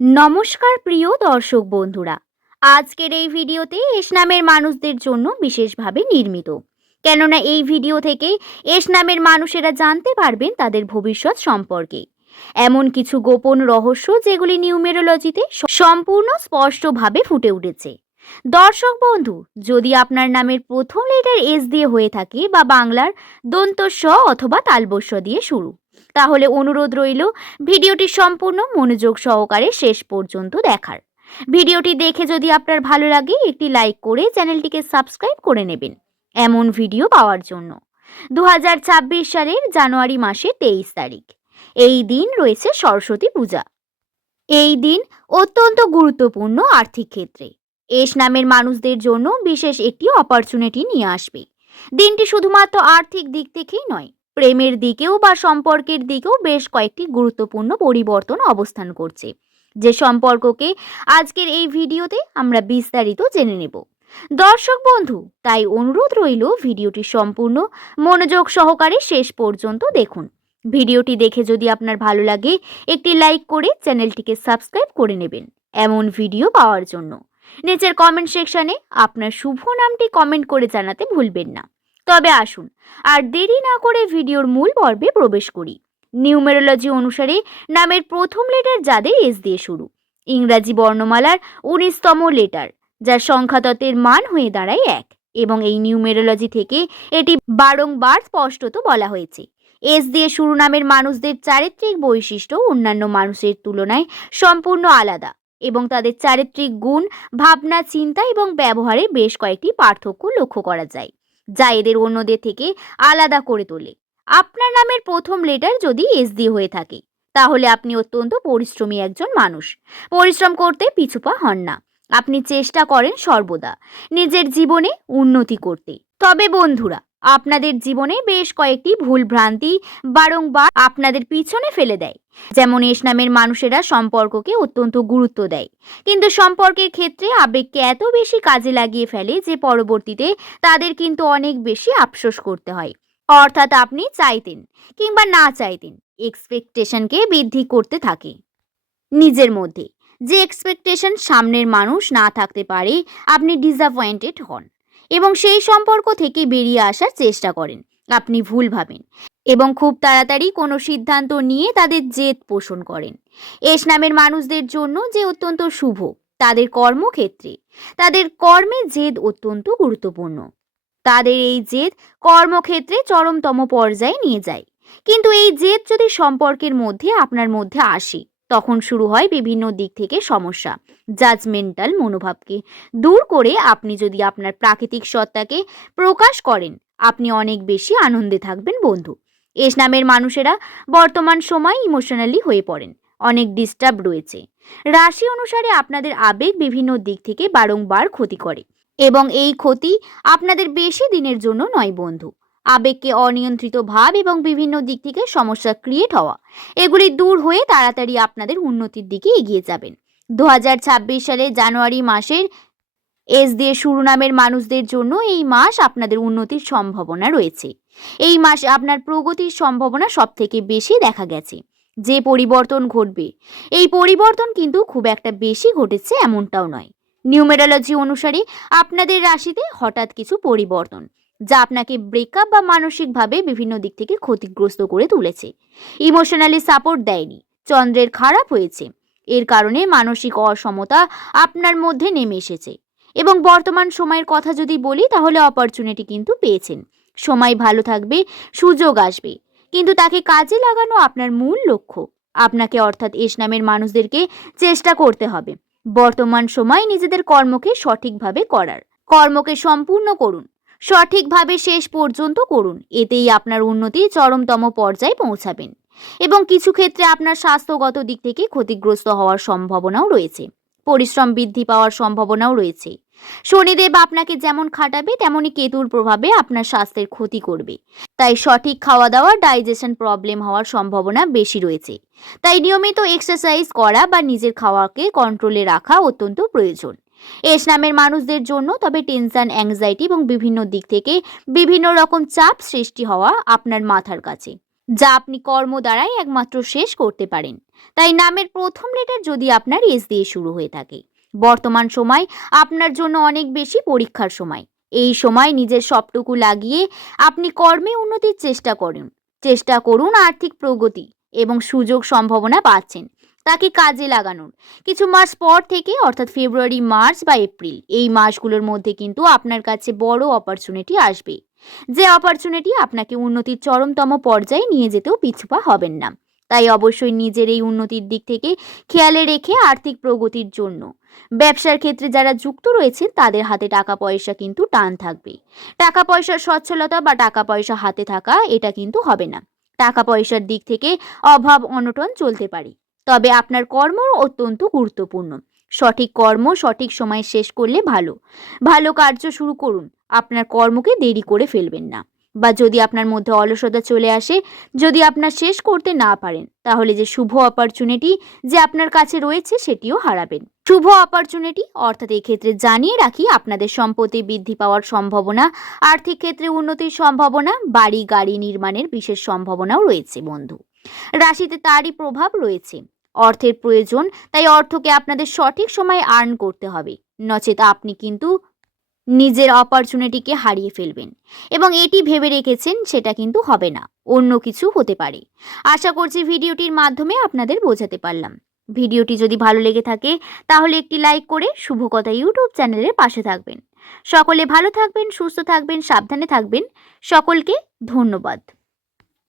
নমস্কার প্রিয় দর্শক বন্ধুরা। আজকের এই ভিডিওতে এস নামের মানুষদের জন্য বিশেষভাবে নির্মিত। কেননা এই ভিডিও থেকে এস নামের মানুষেরা জানতে পারবেন তাদের ভবিষ্যৎ সম্পর্কে। এমন কিছু গোপন রহস্য যেগুলি নিউমেরোলজিতে সম্পূর্ণ স্পষ্টভাবে ফুটে উঠেছে। দর্শক বন্ধু, যদি আপনার নামের প্রথম লেটার এস দিয়ে হয়ে থাকে বা বাংলার দন্ত স অথবা তালবস্য দিয়ে শুরু, তাহলে অনুরোধ রইল ভিডিওটি সম্পূর্ণ মনোযোগ সহকারে শেষ পর্যন্ত দেখার। ভিডিওটি দেখে যদি আপনার ভালো লাগে, একটি লাইক করে চ্যানেলটিকে সাবস্ক্রাইব করে নেবেন এমন ভিডিও পাওয়ার জন্য। দু হাজার ছাব্বিশ সালের জানুয়ারি মাসে তেইশ তারিখ, এই দিন রয়েছে সরস্বতী পূজা। এই দিন অত্যন্ত গুরুত্বপূর্ণ আর্থিক ক্ষেত্রে। এস নামের মানুষদের জন্য বিশেষ একটি অপরচুনিটি নিয়ে আসবে। দিনটি শুধুমাত্র আর্থিক দিক থেকেই নয়, প্রেমের দিকেও বা সম্পর্কের দিকেও বেশ কয়েকটি গুরুত্বপূর্ণ পরিবর্তন অবস্থান করছে। যে সম্পর্ককে আজকের এই ভিডিওতে আমরা বিস্তারিত জেনে নেব। দর্শক বন্ধু, তাই অনুরোধ রইল ভিডিওটি সম্পূর্ণ মনোযোগ সহকারে শেষ পর্যন্ত দেখুন। ভিডিওটি দেখে যদি আপনার ভালো লাগে, একটি লাইক করে চ্যানেলটিকে সাবস্ক্রাইব করে নেবেন। এমন ভিডিও পাওয়ার জন্য। নিচের কমেন্ট সেকশনে আপনার শুভ নামটি কমেন্ট করে জানাতে ভুলবেন না। তবে আসুন, আর দেরি না করে ভিডিওর মূল পর্বে প্রবেশ করি। নিউমেরোলজি অনুসারে নামের প্রথম লেটার যাদের এস দিয়ে শুরু। ইংরাজি বর্ণমালার উনিশতম লেটার, যার সংখ্যাতত্ত্বের মান হয়ে দাঁড়ায় এক, এবং এই নিউমেরোলজি থেকে এটি বারংবার স্পষ্টত বলা হয়েছে। এস দিয়ে শুরু নামের মানুষদের চারিত্রিক বৈশিষ্ট্য অন্যান্য মানুষের তুলনায় সম্পূর্ণ আলাদা। এবং তাদের চারিত্রিক গুণ, ভাবনা, চিন্তা এবং ব্যবহারে বেশ কয়েকটি পার্থক্য লক্ষ্য করা যায়, যা এদের অন্যদের থেকে আলাদা করে তোলে। আপনার নামের প্রথম লেটার যদি এস দিয়ে হয়ে থাকে, তাহলে আপনি অত্যন্ত পরিশ্রমী একজন মানুষ। পরিশ্রম করতে পিছুপা হন না। আপনি চেষ্টা করেন সর্বদা নিজের জীবনে উন্নতি করতে। তবে বন্ধুরা আপনাদের জীবনে বেশ কয়েকটি ভুল ভ্রান্তি বারংবার আপনাদের পিছনে ফেলে দেয়। যেমন এস নামের মানুষেরা সম্পর্ককে অত্যন্ত গুরুত্ব দেয়। কিন্তু সম্পর্কের ক্ষেত্রে আবেগকে এত বেশি কাজে লাগিয়ে ফেলে যে পরবর্তীতে তাদের কিন্তু অনেক বেশি আফসোস করতে হয়। অর্থাৎ আপনি চাইতেন কিংবা না চাইতেন এক্সপেকটেশনকে বৃদ্ধি করতে থাকে। নিজের মধ্যে যে এক্সপেকটেশন সামনের মানুষ না থাকতে পারে, আপনি ডিসঅ্যাপয়েন্টেড হন। এবং সেই সম্পর্ক থেকে বেরিয়ে আসার চেষ্টা করেন। আপনি ভুল ভাবেন এবং খুব তাড়াতাড়ি কোনো সিদ্ধান্ত নিয়ে তাদের জেদ পোষণ করেন। এস নামের মানুষদের জন্য যে অত্যন্ত শুভ, তাদের কর্মক্ষেত্রে তাদের কর্মে জেদ অত্যন্ত গুরুত্বপূর্ণ। তাদের এই জেদ কর্মক্ষেত্রে চরমতম পর্যায়ে নিয়ে যায়। কিন্তু এই জেদ যদি সম্পর্কের মধ্যে আপনার মধ্যে আসে তখন শুরু হয় বিভিন্ন দিক থেকে সমস্যা জাজমেন্টাল মনোভাবকে। দূর করে আপনি যদি আপনার প্রাকৃতিক সত্তাকে প্রকাশ করেন, আপনি অনেক বেশি আনন্দে থাকবেন, বন্ধু। এস নামের মানুষেরা বর্তমান সময় ইমোশনালি হয়ে পড়েন, অনেক ডিস্টার্ব রয়েছে। রাশি অনুসারে আপনাদের আবেগ বিভিন্ন দিক থেকে বারংবার ক্ষতি করে এবং এই ক্ষতি আপনাদের বেশি দিনের জন্য নয়, বন্ধু। আবেগকে অনিয়ন্ত্রিত ভাব এবং বিভিন্ন দিক থেকে সমস্যা ক্রিয়েট হওয়া। এগুলি দূর হয়ে তাড়াতাড়ি আপনাদের উন্নতির দিকে এগিয়ে যাবেন। দু সালে জানুয়ারি মাসের এস দিয়ে শুরু নামের মানুষদের জন্য এই মাস আপনাদের উন্নতির সম্ভাবনা রয়েছে। এই মাসে আপনার প্রগতির সম্ভাবনা সব থেকে বেশি দেখা গেছে। যে পরিবর্তন ঘটবে, এই পরিবর্তন কিন্তু খুব একটা বেশি ঘটেছে এমনটাও নয়। নিউমেরোলজি অনুসারে আপনাদের রাশিতে হঠাৎ কিছু পরিবর্তন যা আপনাকে ব্রেকআপ বা মানসিকভাবে বিভিন্ন দিক থেকে ক্ষতিগ্রস্ত করে তুলেছে। ইমোশনালি সাপোর্ট দেয়নি, চন্দ্রের খারাপ হয়েছে। এর কারণে মানসিক অসমতা আপনার মধ্যে নেমে এসেছে। এবং বর্তমান সময়ের কথা যদি বলি, তাহলে অপরচুনিটি কিন্তু পেয়েছেন। সময় ভালো থাকবে, সুযোগ আসবে। কিন্তু তাকে কাজে লাগানো আপনার মূল লক্ষ্য। আপনাকে অর্থাৎ এস নামের মানুষদেরকে চেষ্টা করতে হবে। বর্তমান সময় নিজেদের কর্মকে সঠিকভাবে করার। কর্মকে সম্পূর্ণ করুন। সঠিকভাবে শেষ পর্যন্ত করুন। এতেই আপনার উন্নতি চরমতম পর্যায়ে পৌঁছাবেন। এবং কিছু ক্ষেত্রে আপনার স্বাস্থ্যগত দিক থেকে ক্ষতিগ্রস্ত হওয়ার সম্ভাবনাও রয়েছে। পরিশ্রম বৃদ্ধি পাওয়ার সম্ভাবনাও রয়েছে। শনিদেব আপনাকে যেমন খাটাবে তেমনই কেতুর প্রভাবে আপনার স্বাস্থ্যের ক্ষতি করবে। তাই সঠিক খাওয়া দাওয়া ডাইজেশন প্রবলেম হওয়ার সম্ভাবনা বেশি রয়েছে। তাই নিয়মিত এক্সারসাইজ করা বা নিজের খাওয়াকে কন্ট্রোলে রাখা অত্যন্ত প্রয়োজন। এস নামের মানুষদের জন্য তবে টেনশন অ্যাংজাইটি এবং বিভিন্ন দিক থেকে বিভিন্ন রকম চাপ সৃষ্টি হওয়া আপনার মাথার কাছে, যা আপনি কর্ম দ্বারাই একমাত্র শেষ করতে পারেন। তাই নামের প্রথম লেটার যদি আপনার এস দিয়ে শুরু হয়ে থাকে। বর্তমান সময় আপনার জন্য অনেক বেশি পরীক্ষার সময়। এই সময় নিজের সবটুকু লাগিয়ে আপনি কর্মে উন্নতির চেষ্টা করুন। চেষ্টা করুন আর্থিক প্রগতি এবং সুযোগ সম্ভাবনা পাচ্ছেন তাকে কাজে লাগানোর। কিছু মাস পর থেকে, অর্থাৎ ফেব্রুয়ারি, মার্চ বা এপ্রিল, এই মাসগুলোর মধ্যে কিন্তু আপনার কাছে বড় অপরচুনিটি আসবে। যে অপরচুনিটি আপনাকে উন্নতির চরমতম পর্যায়ে নিয়ে যেতেও পিছুপা হবেন না। তাই অবশ্যই নিজের এই উন্নতির দিক থেকে খেয়ালে রেখে আর্থিক প্রগতির জন্য। ব্যবসার ক্ষেত্রে যারা যুক্ত রয়েছেন, তাদের হাতে টাকা পয়সা কিন্তু টান থাকবে। টাকা পয়সার সচ্ছলতা বা টাকা পয়সা হাতে থাকা, এটা কিন্তু হবে না। টাকা পয়সার দিক থেকে অভাব, অনটন চলতে পারে। তবে আপনার কর্ম অত্যন্ত গুরুত্বপূর্ণ। সঠিক কর্ম সঠিক সময়ে শেষ করলে ভালো। ভালো কার্য শুরু করুন। আপনার কর্মকে দেরি করে ফেলবেন না। বা যদি আপনার মধ্যে অলসতা চলে আসে, যদি আপনার শেষ করতে না পারেন, তাহলে যে শুভ অপরচুনিটি যে আপনার কাছে রয়েছে সেটিও হারাবেন। শুভ অপরচুনিটি অর্থাৎ এক্ষেত্রে জানিয়ে রাখি আপনাদের সম্পত্তি বৃদ্ধি পাওয়ার সম্ভাবনা, আর্থিক ক্ষেত্রে উন্নতির সম্ভাবনা বাড়ি গাড়ি নির্মাণের বিশেষ সম্ভাবনাও রয়েছে বন্ধু। রাশিতে তারই প্রভাব রয়েছে। অর্থের প্রয়োজন, তাই অর্থকে আপনাদের সঠিক সময়ে আর্ন করতে হবে। নচেত আপনি কিন্তু নিজের অপরচুনিটিকে হারিয়ে ফেলবেন এবং এটি ভেবে রেখেছেন সেটা কিন্তু হবে না, অন্য কিছু হতে পারে। আশা করছি ভিডিওটির মাধ্যমে আপনাদের বোঝাতে পারলাম। ভিডিওটি যদি ভালো লেগে থাকে, তাহলে একটি লাইক করে শুভকথা ইউটিউব চ্যানেলের পাশে থাকবেন। সকলে ভালো থাকবেন, সুস্থ থাকবেন, সাবধানে থাকবেন। সকলকে ধন্যবাদ।